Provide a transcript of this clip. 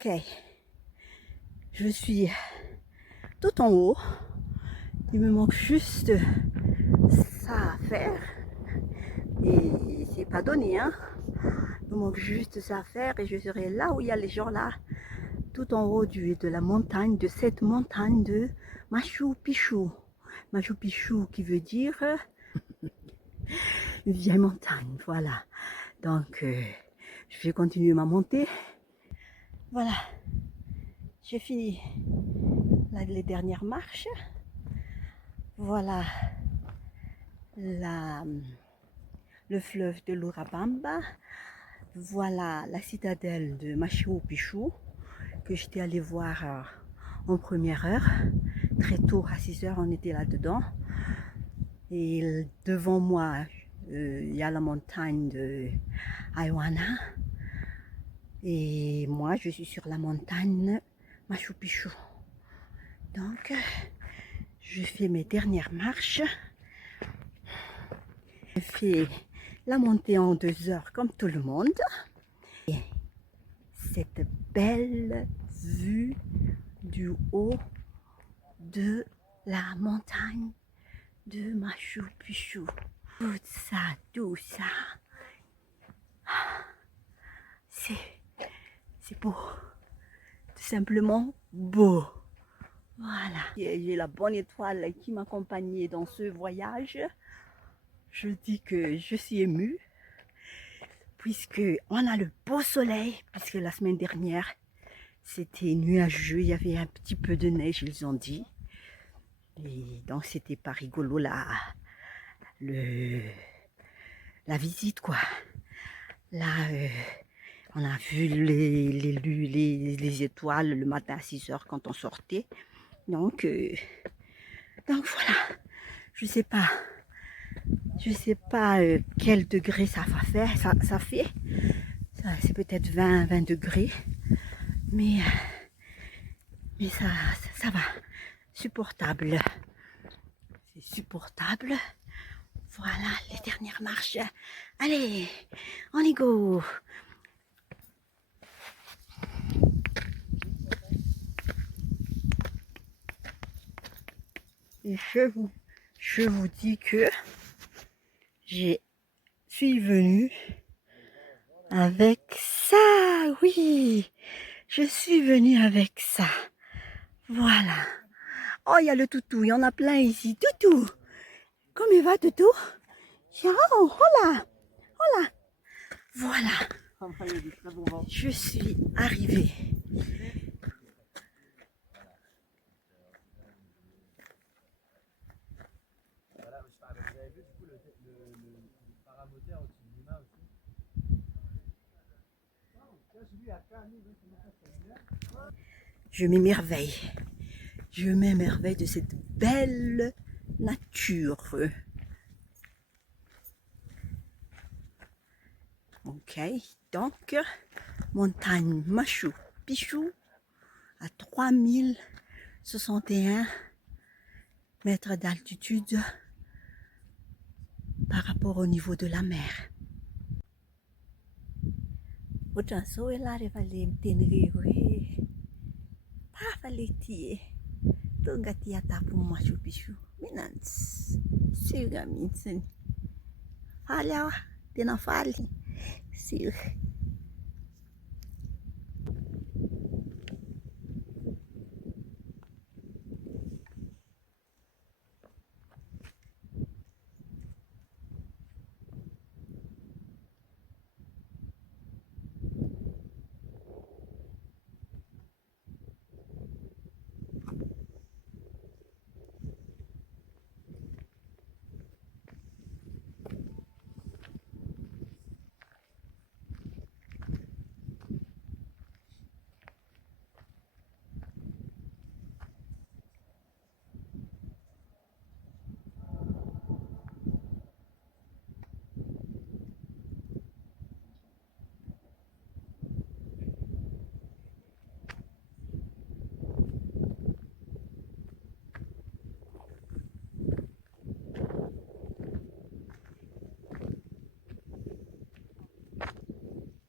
Ok, je suis tout en haut. Il me manque juste ça à faire. Et c'est pas donné, hein. Il me manque juste ça à faire et je serai là où il y a les gens là, tout en haut de la montagne, de cette montagne de Machu Picchu. Machu Picchu qui veut dire une vieille montagne, voilà. Donc, je vais continuer ma montée. Voilà, j'ai fini les dernières marches. Voilà le fleuve de l'Urubamba. Voilà la citadelle de Machu Picchu que j'étais allée voir en première heure. Très tôt, à 6 heures, on était là-dedans. Et devant moi, il y a la montagne de Ahuana. Et moi, je suis sur la montagne Machu Picchu. Donc, je fais mes dernières marches. Je fais la montée en 2 heures comme tout le monde. Et cette belle vue du haut de la montagne de Machu Picchu. Tout ça, c'est beau. Tout simplement beau. Voilà. J'ai la bonne étoile qui m'accompagnait dans ce voyage. Je dis que je suis émue, puisque on a le beau soleil, puisque la semaine dernière, c'était nuageux, il y avait un petit peu de neige, ils ont dit. Et donc, c'était pas rigolo la visite, quoi. Là, on a vu les étoiles le matin à 6 heures quand on sortait. Donc voilà, je sais pas quel degré ça va faire, ça fait. C'est peut-être 20 degrés, mais ça va, supportable. C'est supportable. Voilà les dernières marches. Allez, on y go. Et je vous dis que je suis venue avec ça, oui, je suis venue avec ça. Voilà. Oh, il y a le toutou, il y en a plein ici. Toutou, comment il va, toutou? Oh, hola, hola. Voilà. Je suis arrivée. Je m'émerveille. Je m'émerveille de cette belle nature. Ok, donc, montagne Machu Picchu à 3061 mètres d'altitude par rapport au niveau de la mer. Ohatran'izao hoe lah rehefa le miteny hoe tafaletỳ tonga aty atapon'ny Machu Picchu minantsy sura mihitsiny. Faly aho, tena faly, sura.